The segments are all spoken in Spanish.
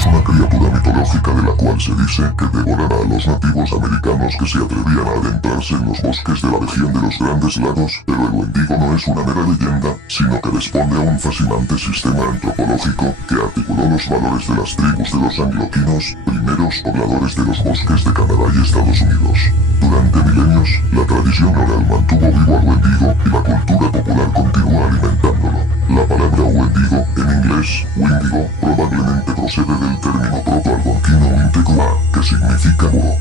es una criatura mitológica de la cual se dice que devorará a los nativos americanos que se atrevían a adentrarse en los bosques de la región de los Grandes Lagos, pero el Wendigo no es una mera leyenda, sino que responde a un fascinante sistema antropológico que articuló los valores de las tribus de los angloquinos, primeros pobladores de los bosques de Canadá y Estados Unidos. Durante milenios, la tradición oral mantuvo vivo al Wendigo y la cultura popular continúa alimentándolo. La palabra Wendigo, en inglés, Windigo, probablemente procede del término proto-algonquino Wintecoa, que significa búho.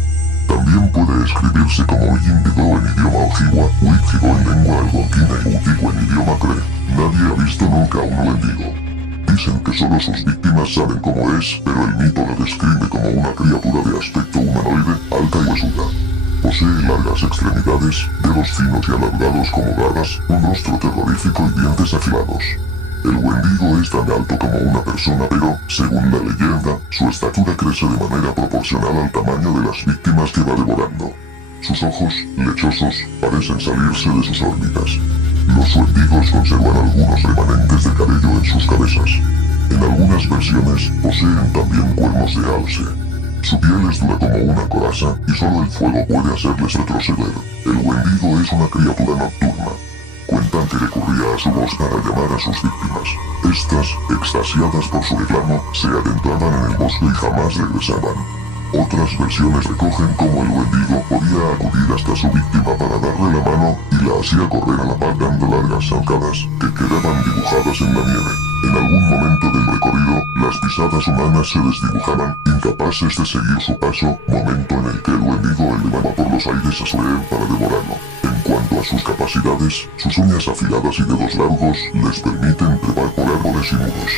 También puede escribirse como Índigo en idioma ojibwa, Witjigo en lengua algonquina y Utigo en idioma cree. Nadie ha visto nunca a un Wendigo. Dicen que solo sus víctimas saben cómo es, pero el mito lo describe como una criatura de aspecto humanoide, alta y huesuda. Posee largas extremidades, dedos finos y alargados como garras, un rostro terrorífico y dientes afilados. El Wendigo es tan alto como una persona, pero, según la leyenda, su estatura crece de manera proporcional al tamaño de las víctimas que va devorando. Sus ojos, lechosos, parecen salirse de sus órbitas. Los Wendigos conservan algunos remanentes de cabello en sus cabezas. En algunas versiones, poseen también cuernos de alce. Su piel es dura como una coraza, y solo el fuego puede hacerles retroceder. El Wendigo es una criatura nocturna. Cuentan que recurría a su voz para llamar a sus víctimas. Estas, extasiadas por su reclamo, se adentraban en el bosque y jamás regresaban. Otras versiones recogen cómo el Wendigo podía acudir hasta su víctima para darle la mano y la hacía correr a la par dando largas zancadas que quedaban dibujadas en la nieve. En algún momento del recorrido, las pisadas humanas se desdibujaban, incapaces de seguir su paso, momento en el que el Wendigo elevaba por los aires a su rehén para devorarlo. En cuanto a sus capacidades, sus uñas afiladas y dedos largos les permiten trepar por árboles y muros.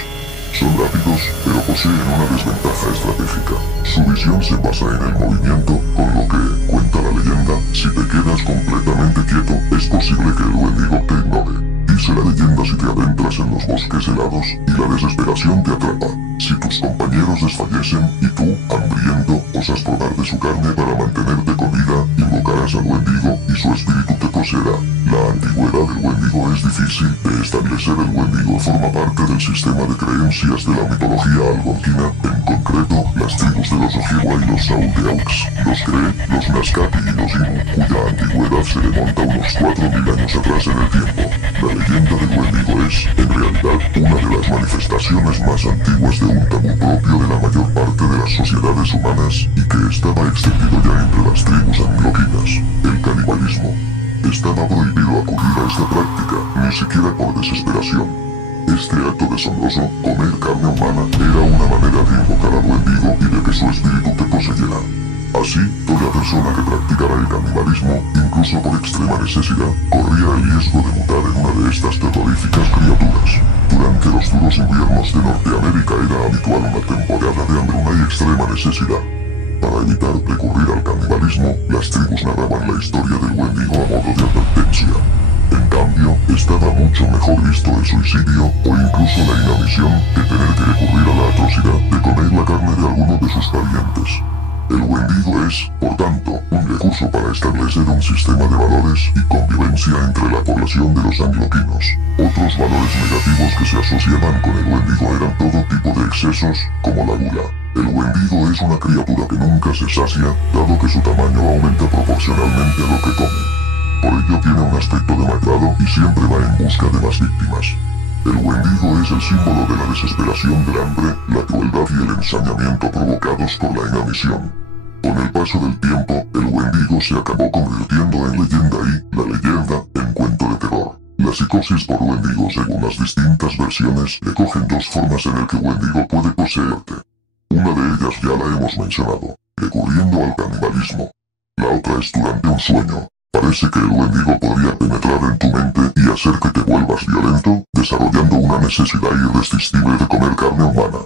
Son rápidos, pero poseen una desventaja estratégica. Su visión se basa en el movimiento, con lo que, cuenta la leyenda, si te quedas completamente quieto, es posible que el Wendigo te ignore. Dice la leyenda si te adentras en los bosques helados y la desesperación te atrapa. Si tus compañeros desfallecen y tú, hambriento, osas probar de su carne para mantenerte con vida, invocarás al Wendigo y su espíritu te poseerá. La antigüedad del Wendigo es difícil de establecer. El Wendigo forma parte del sistema de creencias de la mitología algonquina, en concreto, las tribus de los Ojibwa y los Saúl-de-Aux, los Cree, los Naskapi y los Innu, cuya antigüedad se remonta unos 4000 años atrás en el tiempo. La leyenda del Wendigo es, en realidad, una de las manifestaciones más antiguas de un tabú propio de la mayor parte de las sociedades humanas y que estaba extendido ya entre las tribus angloquinas, el canibalismo. Estaba prohibido acudir a esta práctica, ni siquiera por desesperación. Este acto deshonroso, comer carne humana, era una manera de invocar al Wendigo y de que su espíritu te poseyera. Así, toda persona que practicara el canibalismo, incluso por extrema necesidad, corría el riesgo de mutar en una de estas terroríficas criaturas. Durante los duros inviernos de Norteamérica era habitual una temporada de hambruna y extrema necesidad. Para evitar recurrir al canibalismo, las tribus narraban la historia del Wendigo a modo de advertencia. En cambio, estaba mucho mejor visto el suicidio o incluso la inanición que tener que recurrir a la atrocidad de comer la carne de alguno de sus parientes. El Wendigo es, por tanto, un recurso para establecer un sistema de valores y convivencia entre la población de los angloquinos. Otros valores negativos que se asociaban con el Wendigo eran todo tipo de excesos, como la gula. El Wendigo es una criatura que nunca se sacia, dado que su tamaño aumenta proporcionalmente a lo que come. Por ello tiene un aspecto demacrado y siempre va en busca de más víctimas. El Wendigo es el símbolo de la desesperación del hambre, la crueldad y el ensañamiento provocados por la inanición. Con el paso del tiempo, el Wendigo se acabó convirtiendo en leyenda y, la leyenda, en cuento de terror. La psicosis por Wendigo, según las distintas versiones, recogen dos formas en el que Wendigo puede poseerte. Una de ellas ya la hemos mencionado, recurriendo al canibalismo. La otra es durante un sueño. Parece que el Wendigo podría penetrar en tu mente y hacer que te vuelvas violento, desarrollando una necesidad irresistible de comer carne humana.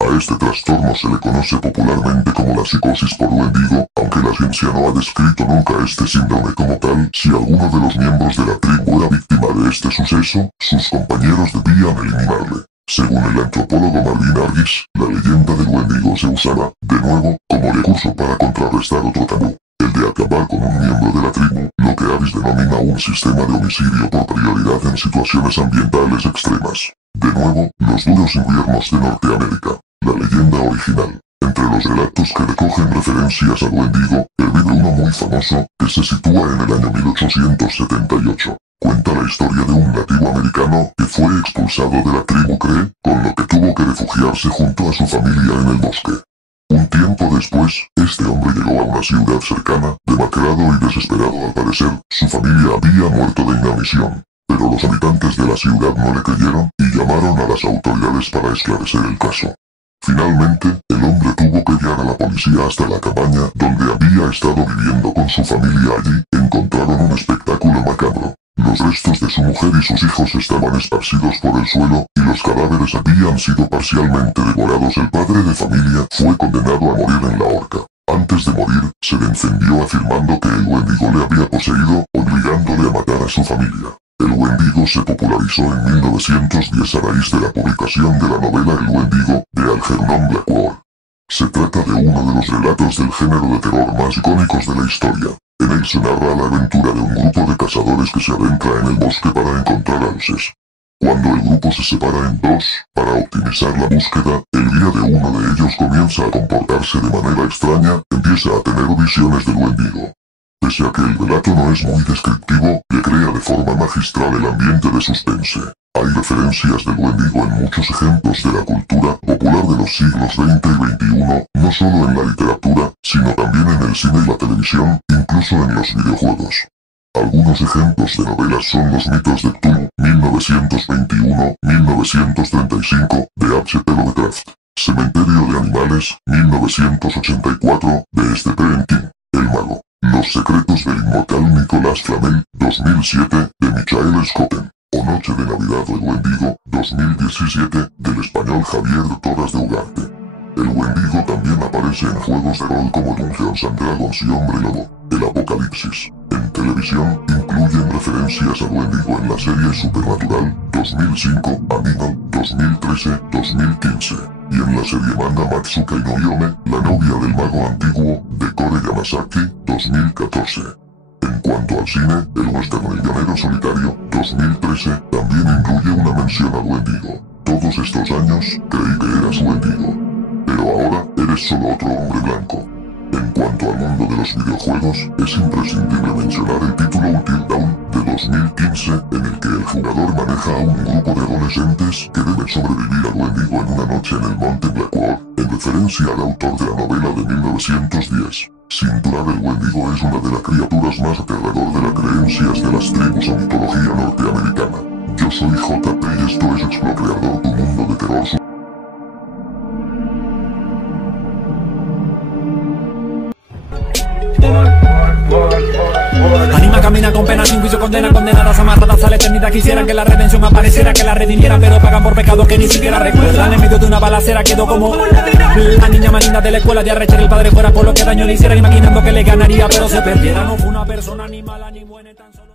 A este trastorno se le conoce popularmente como la psicosis por Wendigo, aunque la ciencia no ha descrito nunca este síndrome como tal. Si alguno de los miembros de la tribu era víctima de este suceso, sus compañeros debían eliminarle. Según el antropólogo Marvin Hargis, la leyenda del Wendigo se usaba, de nuevo, como recurso para contrarrestar otro tabú, el de acabar con un miembro de la tribu, lo que Hargis denomina un sistema de homicidio por prioridad en situaciones ambientales extremas. De nuevo, los duros inviernos de Norteamérica. La leyenda original. Entre los relatos que recogen referencias al Wendigo, vive uno muy famoso, que se sitúa en el año 1878. Cuenta la historia de un nativo americano que fue expulsado de la tribu Cree, con lo que tuvo que refugiarse junto a su familia en el bosque. Un tiempo después, este hombre llegó a una ciudad cercana, demacrado y desesperado al parecer, su familia había muerto de inanición. Pero los habitantes de la ciudad no le creyeron, y llamaron a las autoridades para esclarecer el caso. Finalmente, el hombre tuvo que guiar a la policía hasta la cabaña donde había estado viviendo con su familia. Allí, encontraron un espectáculo macabro. Los restos de su mujer y sus hijos estaban esparcidos por el suelo, y los cadáveres habían sido parcialmente devorados. El padre de familia fue condenado a morir en la horca. Antes de morir, se defendió afirmando que el Wendigo le había poseído, obligándole a matar a su familia. El Wendigo se popularizó en 1910 a raíz de la publicación de la novela El Wendigo, de Algernon Blackwood. Se trata de uno de los relatos del género de terror más icónicos de la historia. En él se narra la aventura de un grupo de cazadores que se adentra en el bosque para encontrar alces. Cuando el grupo se separa en dos, para optimizar la búsqueda, el guía de uno de ellos comienza a comportarse de manera extraña, empieza a tener visiones del Wendigo. Pese a que el relato no es muy descriptivo, le crea de forma magistral el ambiente de suspense. Hay referencias del Wendigo en muchos ejemplos de la cultura popular de los siglos XX y XXI, no solo en la literatura, sino también en el cine y la televisión, incluso en los videojuegos. Algunos ejemplos de novelas son Los mitos de Cthulhu, 1921-1935, de H.P. Lovecraft. Cementerio de animales, 1984, de Stephen King. El mago. Los secretos del inmortal Nicolas Flamel, 2007, de Michael Scotten. O Noche de Navidad del Wendigo, 2017, del español Javier Torras de Ugarte. El Wendigo también aparece en juegos de rol como Dungeons and Dragons y Hombre Lobo. El Apocalipsis. En televisión, incluyen referencias al Wendigo en la serie Supernatural, 2005, Animal, 2013, 2015. Y en la serie manga Matsukai no Yome, la novia del mago antiguo, de Kore Yamasaki, 2014. En cuanto al cine, el western El llanero solitario, 2013, también incluye una mención al Wendigo. Todos estos años, creí que eras Wendigo. Pero ahora, eres solo otro hombre blanco. En cuanto al mundo de los videojuegos, es imprescindible mencionar el título Until Dawn, de 2015, en el que el jugador maneja a un grupo de adolescentes que deben sobrevivir al Wendigo en una noche en el monte Blackwood, en referencia al autor de la novela de 1910. Sin duda el Wendigo es una de las criaturas más aterrador de las creencias de las tribus o mitología norteamericana. Yo soy JP y esto es Exploreador, tu mundo de terror. Anima camina con pena sin juicio, condena, condenadas amarradas a la eternidad. Quisieran que la redención apareciera, que la redimieran, pero pagan por pecados que ni siquiera recuerdan. En medio de una balacera quedó como la niña más linda de la escuela de arrechar el padre fuera por lo que daño le hicieran, imaginando que le ganaría, pero se perdiera. No fue una persona ni mala ni buena, tan solo